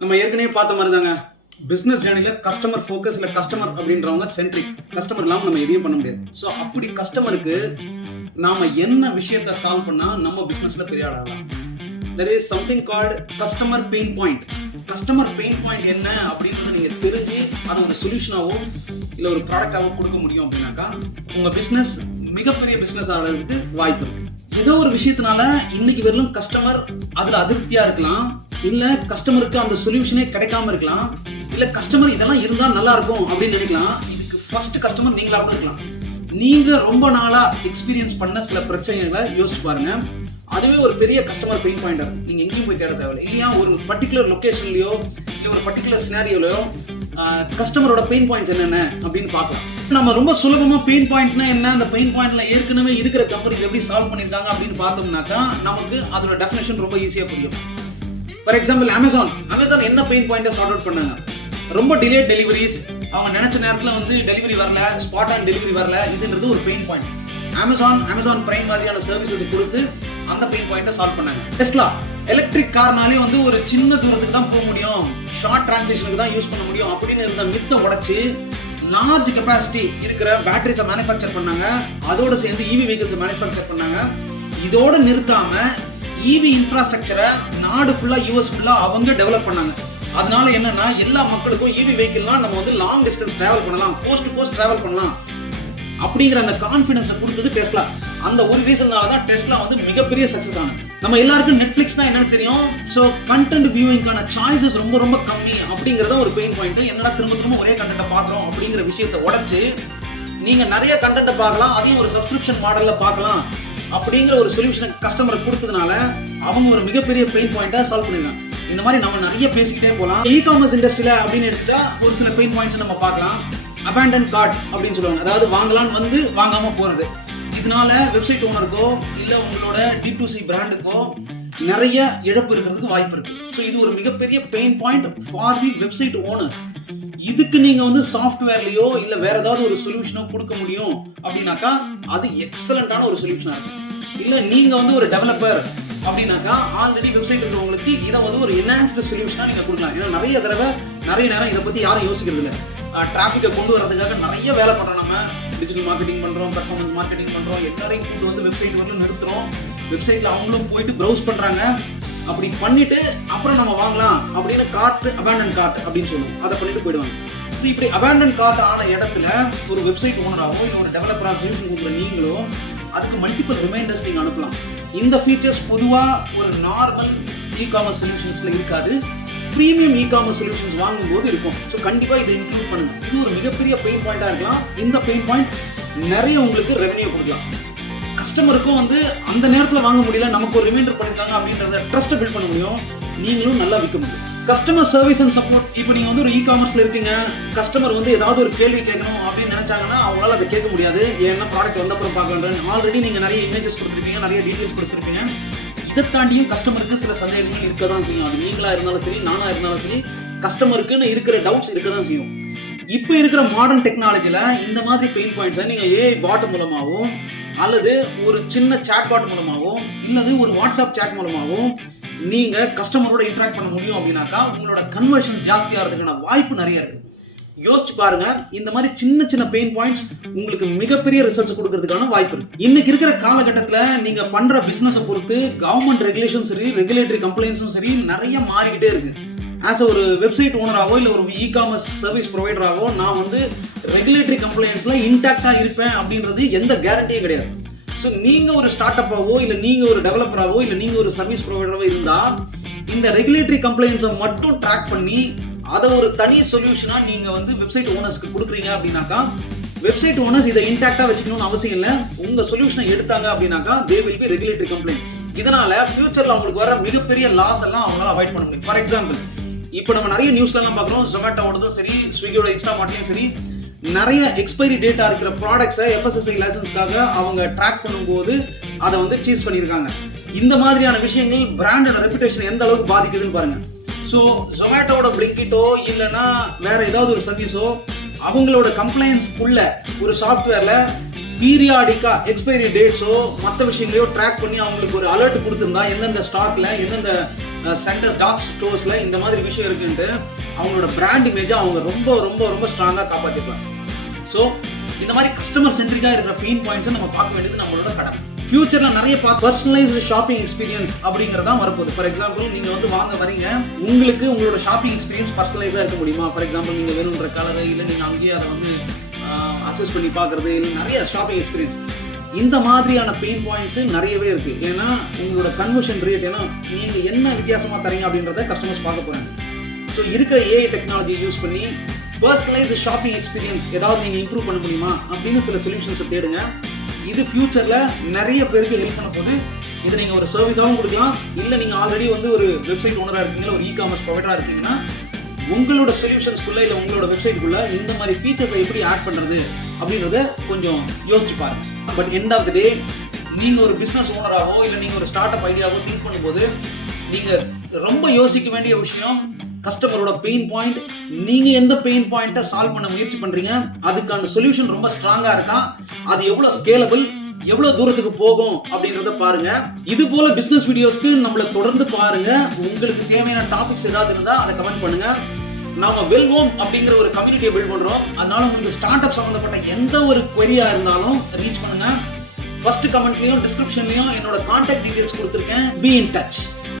நம்ம ஏற்கனவே பார்த்த மாதிரி தாங்க. பிசினஸ் ஜேர்னில கஸ்டமர் ஃபோக்கஸ் இல்ல கஸ்டமர் அப்படின்றவங்க சென்ட்ரிக். கஸ்டமர் இல்லாம நம்ம எதையும் பண்ண முடியாது. ஸோ அப்படி கஸ்டமருக்கு நாம என்ன விஷயத்தை சால்வ் பண்ணா நம்ம பிசினஸ்ல பெரிய ஆள் ஆகலாம். There is something called customer pain point. Customer pain point என்ன அப்படின்றத நீங்க தெரிஞ்சு அதை ஒரு சொல்யூஷனாவோ இல்ல ஒரு ப்ராடக்டாவோ கொடுக்க முடியும் அப்படின்னாக்கா உங்க பிசினஸ் மிகப்பெரிய பிசினஸ் ஆகிறதுக்கு வாய்ப்பு இருக்கு. ஏதோ ஒரு விஷயத்தினால இன்னைக்கு வரலும் கஸ்டமர் அதுல அதிருப்தியா இருக்கலாம், இல்ல கஸ்டமருக்கு அந்த சொல்யூஷனே கிடைக்காம இருக்கலாம், இல்ல கஸ்டமர் இதெல்லாம் இருந்தா நல்லா இருக்கும் அப்படின்னு நினைக்கலாம். இதுக்கு ஃபர்ஸ்ட் கஸ்டமர் நீங்களா இருக்கலாம். நீங்க ரொம்ப நாளா எக்ஸ்பீரியன்ஸ் பண்ண சில பிரச்சனைகளை யோசிச்சு பாருங்க. அதுவே ஒரு பெரிய கஸ்டமர் பெயின் பாயிண்ட். நீங்க எங்கேயும் போய் தேட தேவையில்லை. இல்லையா ஒரு பர்டிகுலர் லொகேஷன்லயோ இல்ல ஒரு பர்டிகுலர் சினாரியோலயோ கஸ்டமரோட பெயின் பாயிண்ட்ஸ் என்னென்ன அப்படின்னு பார்க்கலாம். நம்ம ரொம்ப சுலபமா பெயின் பாயிண்ட்னா என்ன, அந்த பெயின் பாயிண்ட்ல ஏற்கனவே இருக்கிற கம்பெனிஸ் எப்படி சால்வ் பண்ணிருக்காங்க அப்படின்னு பார்த்தோம்னாக்கா நமக்கு அதோட டெஃபினேஷன் ரொம்ப ஈஸியா புரியும். ஃபார் எக்ஸாம்பிள் அமேசான் என்ன பெயின் பாயிண்ட்டை சார்ட் அவுட் பண்ணாங்க? ரொம்ப டிலேட் டெலிவரிஸ், அவங்க நினைச்ச நேரத்துல டெலிவரி வரல, ஸ்பாட் ஆன் டெலிவரி வரல, இதுன்றது ஒரு பெயின் பாயிண்ட். அமேசான் பிரைம் மாதிரியான சர்வீசஸ் கொடுத்து அந்த பெயின் பாயிண்ட்டை சால்வ் பண்ணாங்க. டெஸ்லா எலக்ட்ரிக் கார்னாலே ஒரு சின்ன தூரத்துக்கு தான் போக முடியும், ஷார்ட் டிரான்சிஷனுக்கு தான் யூஸ் பண்ண முடியும் அப்படின்னு இருந்த மித்தை உடைச்சு லார்ஜ் கெப்பாசிட்டி இருக்கிற பேட்டரிஸை மேனுஃபேக்சர் பண்ணாங்க. அதோட சேர்ந்து இவி வெஹிக்கிள்ஸை மேனுஃபேக்சர் பண்ணாங்க. இதோட நிறுத்தாம இவி இன்ஃப்ராஸ்ட்ரக்சரை நாடு ஃபுல்லா யூஎஸ் ஃபுல்லா அவங்க டெவலப் பண்ணாங்க. அதனால என்னன்னா எல்லா மக்களுக்கும் இவி வெஹிக்கிள்லாம் நம்ம லாங் டிஸ்டன்ஸ் டிராவல் பண்ணலாம், கோஸ்ட் டு கோஸ்ட் டிராவல் பண்ணலாம் அப்படிங்கிற அந்த கான்ஃபிடன்ஸை கொடுத்தது டெஸ்லா. அந்த ஒரு ரீசன்னால தான் டெஸ்லா மிகப்பெரிய சக்சஸ் ஆனது. நம்ம எல்லாருக்கும் நெட்ஃபிளிக்ஸ்னா என்னன்னு தெரியும். ஸோ கண்டென்ட் வியூவிங்கான சாய்ஸஸ் ரொம்ப ரொம்ப கம்மி அப்படிங்கிறத ஒரு பெயின் பாயிண்ட். என்னடா திரும்ப ஒரே கண்டென்ட்டை பார்க்குறோம் அப்படிங்கிற விஷயத்தை உடைச்சு நீங்க நிறைய கண்டென்ட்டை பார்க்கலாம், அதையும் ஒரு சப்ஸ்கிரிப்ஷன் மாடல்ல பார்க்கலாம் அப்படிங்கிற ஒரு சொல்யூஷனை கஸ்டமருக்கு கொடுத்ததுனால அவங்க ஒரு மிகப்பெரிய பெயின் பாயிண்டா சால்வ் பண்ணிருக்காங்க. இந்த மாதிரி நம்ம நிறைய பேசிக்கிட்டே போகலாம். இ காமர்ஸ் இண்டஸ்ட்ரியில அப்படின்னு எடுத்துட்டா ஒரு சில பெயின் பாயிண்ட்ஸ் நம்ம பார்க்கலாம். அபேண்டன் கார்ட் அப்படின்னு சொல்லுவாங்க, அதாவது வாங்கலான்னு வாங்காம போறது. இதனால வெப்சைட் ஓனருக்கோ இல்ல உங்களோட D2C பிராண்டுக்கோ நிறைய இழப்பு இருக்கிறதுக்கு வாய்ப்பு இருக்கு. ஸோ இது ஒரு மிகப்பெரிய pain point for the website owners. இதுக்கு நீங்க சாஃப்ட்வேர்லயோ இல்ல வேற ஏதாவது ஒரு சொல்யூஷனோ கொடுக்க முடியும் அப்படின்னாக்கா அது எக்ஸலண்டான ஒரு சொல்யூஷனா இருக்கு. இல்ல நீங்க ஒரு டெவலப்பர் அப்படின்னாக்கா ஆல்ரெடி வெப்சைட் இருக்கிறவங்களுக்கு இதை ஒரு என்ஹான்ஸ்டு சொல்யூஷனா நீங்க கொடுக்கலாம். ஏன்னா நிறைய நேரம் இதை பத்தி யாரும் யோசிக்கிறது இல்லை. டிராஃபிக்கை கொண்டு வரதுக்காக நிறைய வேலை பண்றோம். நம்ம டிஜிட்டல் மார்க்கெட்டிங் பண்றோம், பெர்ஃபார்மன்ஸ் மார்க்கெட்டிங் பண்றோம், எல்லாரையும் கொண்டு வெப்சைட் நிறுத்துறோம். வெப்சைட்ல அவங்களும் போயிட்டு ப்ரௌஸ் பண்றாங்க. அப்படி பண்ணிட்டு அப்புறம் நம்ம வாங்கலாம் அப்படின்னு கார்ட் அபேண்டன் கார்ட் அப்படின்னு சொல்லுவோம், அதை பண்ணிட்டு போயிடுவாங்க. ஸோ இப்படி அபேண்டன் கார்ட் ஆன இடத்துல ஒரு வெப்சைட் ஓனராகவோ இல்லை ஒரு டெவலப்பராக சொல்யூஷன் கொடுக்குற நீங்களோ அதுக்கு மல்டிபிள் ரிமைண்டர்ஸ் நீங்க அனுப்பலாம். இந்த ஃபீச்சர்ஸ் பொதுவாக ஒரு நார்மல் இ காமர்ஸ் சொல்யூஷன்ஸ்ல இருக்காது, பிரீமியம் இ காமர்ஸ் சொல்யூஷன்ஸ் வாங்கும்போது இருக்கும். ஸோ கண்டிப்பாக இதை இன்க்ளூட் பண்ணுங்க. இது ஒரு மிகப்பெரிய பெயின் பாயிண்டாக இருக்கலாம். இந்த பெயின் பாயிண்ட் நிறைய உங்களுக்கு ரெவென்யூ கொடுக்கலாம். கஸ்டமருக்கும் அந்த நேரத்தில் வாங்க முடியல, நமக்கு ஒரு ரிமைண்டர் பண்ணிருக்காங்க அப்படின்றத ட்ரஸ்ட்டை பில்ட் பண்ண முடியும், நீங்களும் நல்லா விற்க முடியும். Customer service and support. இப்போ நீங்க ஒரு இ காமர்ஸ்ல இருக்கீங்க, கஸ்டமர் ஏதாவது ஒரு கேள்வி கேட்கணும் அப்படின்னு நினைச்சாங்கன்னா அவங்களால அதை கேட்க முடியாது. ஏன்னா ப்ராடக்ட் வந்த அப்புறம் பார்க்கணும். ஆல்ரெடி நீங்க நிறைய இமேஜஸ் கொடுத்துருப்பீங்க, நிறைய டீடைல்ஸ் கொடுத்துருப்பீங்க. இதை தாண்டியும் கஸ்டமருக்கு சில சந்தேகங்கள் இருக்க தான் செய்யும். அது நீங்களா இருந்தாலும் சரி, நானா இருந்தாலும் சரி, கஸ்டமருக்குன்னு இருக்கிற டவுட்ஸ் இருக்க தான் செய்யும். இப்போ இருக்கிற மாடர்ன் டெக்னாலஜில இந்த மாதிரி பெயின் பாயிண்ட்ஸை நீங்க ஏஐ பாட் மூலமாகவும் அல்லது ஒரு சின்ன சாட் பாட் மூலமாகவும் இல்லது ஒரு வாட்ஸ்அப் சாட் மூலமாகவும் நீங்க கஸ்டமரோட இன்டராக்ட் பண்ண முடியும் அப்படின்னாக்கா உங்களோட கன்வர்ஷன் ஜாஸ்தி ஆகிறதுக்கான வாய்ப்பு நிறைய இருக்கு. யோசிச்சு பாருங்க, இந்த மாதிரி சின்ன பெயின் பாயிண்ட்ஸ் உங்களுக்கு மிகப்பெரிய ரிசல்ட்ஸ் கொடுக்கறதுக்கான வாய்ப்பு இருக்கு. இன்னைக்கு இருக்கிற காலகட்டத்துல நீங்க பண்ற பிசினஸை பொறுத்து கவர்மெண்ட் ரெகுலேஷன் சரி, ரெகுலேட்டரி கம்ப்ளைண்ட்ஸும் சரி நிறைய மாறிக்கிட்டே இருக்கு. ஆஸ் ஒரு வெப்சைட் ஓனராகவோ இல்லை ஒரு இ காமர்ஸ் சர்வீஸ் ப்ரொவைடராகவோ நான் ரெகுலேட்டரி கம்ப்ளைண்ட்ஸ்ல இன்டாக்டா இருப்பேன் அப்படின்றது எந்த கேரண்டியும் கிடையாது. ஸோ நீங்க ஒரு ஸ்டார்ட் அப்பாவோ இல்லை நீங்க ஒரு டெவலப்பராகவோ இல்லை நீங்க ஒரு சர்வீஸ் ப்ரொவைடராகவோ இருந்தா இந்த ரெகுலேட்டரி கம்ப்ளைண்ட்ஸை மட்டும் ட்ராக் பண்ணி அதை ஒரு தனி சொல்யூஷனா நீங்க வெப்சைட் ஓனர்ஸ்க்கு கொடுக்குறீங்க அப்படின்னாக்கா வெப்சைட் ஓனர்ஸ் இதை இன்டாக்டா வச்சுக்கணும்னு அவசியம் இல்லை. உங்க சொல்யூஷனை எடுத்தாங்க அப்படின்னாக்கா they will be regulatory complaint. இதனால ஃபியூச்சர்ல அவங்களுக்கு வர மிகப்பெரிய லாஸ் எல்லாம் அவங்களால அவாய்ட் பண்ண முடியும். ஃபார் எக்ஸாம்பிள் இப்போ நம்ம நிறைய நியூஸ்ல எல்லாம் பார்க்குறோம், ஜொமேட்டோடதும் சரி, ஸ்விக்கியோட இன்ஸ்டாமார்ட்லயும் சரி, நிறைய எக்ஸ்பைரி டேட்டா இருக்கிற ப்ராடக்ட்ஸை FSSAI லைசன்ஸ்க்காக அவங்க ட்ராக் பண்ணும்போது அதை சீஸ் பண்ணியிருக்காங்க. இந்த மாதிரியான விஷயங்கள் பிராண்டோட ரெப்புடேஷன் எந்த அளவுக்கு பாதிக்குதுன்னு பாருங்க. ஸோ ஜொமேட்டோட பிளிங்கிட்டோ இல்லைன்னா வேற ஏதாவது ஒரு சர்வீஸோ அவங்களோட கம்ப்ளைண்ட்ஸ்க்குள்ள ஒரு சாஃப்ட்வேர்ல பீரியாடிக்கா எக்ஸ்பைரி டேட்ஸோ மற்ற விஷயங்களையோ ட்ராக் பண்ணி அவங்களுக்கு ஒரு அலர்ட் கொடுத்துருந்தா எந்தெந்த ஸ்டாக்ல எந்தெந்த சென்டர்ஸ் டாக் ஸ்டோர்ஸ்ல இந்த மாதிரி விஷயம் இருக்குன்ட்டு அவங்களோட பிராண்ட் இமேஜை அவங்க ரொம்ப ரொம்ப ரொம்ப ஸ்ட்ராங்காக காப்பாற்றிப்பாங்க. ஸோ இந்த மாதிரி கஸ்டமர் சென்ட்ரிக்காக இருக்கிற பெயின் பாயிண்ட்ஸை நம்ம பார்க்க வேண்டியது நம்மளோட கடமை. ஃபியூச்சர்ல நிறைய பர்சனலைஸ்டு ஷாப்பிங் எக்ஸ்பீரியன்ஸ் அப்படிங்கிறதா வரப்போகுது. ஃபார் எக்ஸாம்பிள் நீங்க வந்து வாங்க வரீங்க, உங்களுக்கு உங்களோட ஷாப்பிங் எக்ஸ்பீரியன்ஸ் பர்சனலைஸா இருக்க முடியுமா? ஃபார் எக்ஸாம்பிள் நீங்க வேணுன்ற கலரை இல்லை நீங்க அங்கேயே அதை வந்து அசஸ் பண்ணி பார்க்கறது, இல்லை நிறைய ஷாப்பிங் எக்ஸ்பீரியன்ஸ். இந்த மாதிரியான பெயின் பாயிண்ட்ஸ் நிறையவே இருக்கு. ஏன்னா உங்களோட கன்வர்ஷன் ரேட், ஏன்னா நீங்க என்ன வித்தியாசமா தரீங்க அப்படின்றத கஸ்டமர்ஸ் பார்க்க போறாங்க. ஸோ இருக்கிற ஏஐ டெக்னாலஜி யூஸ் பண்ணி பர்சனலைஸ்டு ஷாப்பிங் எக்ஸ்பீரியன்ஸ் ஏதாவது நீங்க இம்ப்ரூவ் பண்ண முடியுமா அப்படின்னு சில சொல்யூஷன்ஸை தேடுங்க. இது ஃபியூச்சர்ல நிறைய பேருக்கு ஹெல்ப் பண்ண போது. இதை நீங்க ஒரு சர்வீஸாகவும் கொடுக்கலாம், இல்லை நீங்க ஆல்ரெடி வந்து ஒரு வெப்சைட் ஓனரா இருக்கீங்க, ஒரு இ-காமர்ஸ் ப்ரொவைடரா இருக்கீங்கன்னா உங்களோட சொல்யூஷன்ஸ்குள்ள இல்லை உங்களோட வெப்சைட்டுக்குள்ள இந்த மாதிரி ஃபீச்சர்ஸை எப்படி ஆட் பண்றது அப்படின்றத கொஞ்சம் யோசிச்சு பாருங்க. பட் எண்ட் ஆஃப் த டே நீங்க ஒரு பிசினஸ் ஓனராகவோ இல்லை நீங்க ஒரு ஸ்டார்ட் அப் ஐடியாவோ திங்க் பண்ணும்போது நீங்க ரொம்ப யோசிக்க வேண்டிய விஷயம் கஸ்டமரோட பெயின் பாயிண்ட். நீங்க எந்த பெயின் பாயிண்ட்டை சால்வ் பண்ண முயற்சி பண்றீங்க, அதுக்கான சொல்யூஷன் ரொம்ப ஸ்ட்ராங்கா இருக்கா, அது எவ்வளவு ஸ்கேலபிள், எவ்வளவு தூரத்துக்கு போகும் அப்படின்றத பாருங்க. இது போல பிசினஸ் வீடியோஸ்க்கு நம்மளை தொடர்ந்து பாருங்க. உங்களுக்கு தேவையான டாபிக்ஸ் ஏதாவது இருந்தா அதை கமெண்ட் பண்ணுங்க. நாம வெல்வோம் அப்படிங்கிற ஒரு கம்யூனிட்டியை பில்ட் பண்றோம். அதனால உங்களுக்கு ஸ்டார்ட் அப் சம்பந்தப்பட்ட எந்த ஒரு query-ஆ இருந்தாலும் ரீச் பண்ணுங்க. ஃபர்ஸ்ட் கமெண்ட்லயும் டிஸ்கிரிப்ஷன்லயும் என்னோட கான்டாக்ட் டீடைல்ஸ் கொடுத்துருக்கேன். Be in touch.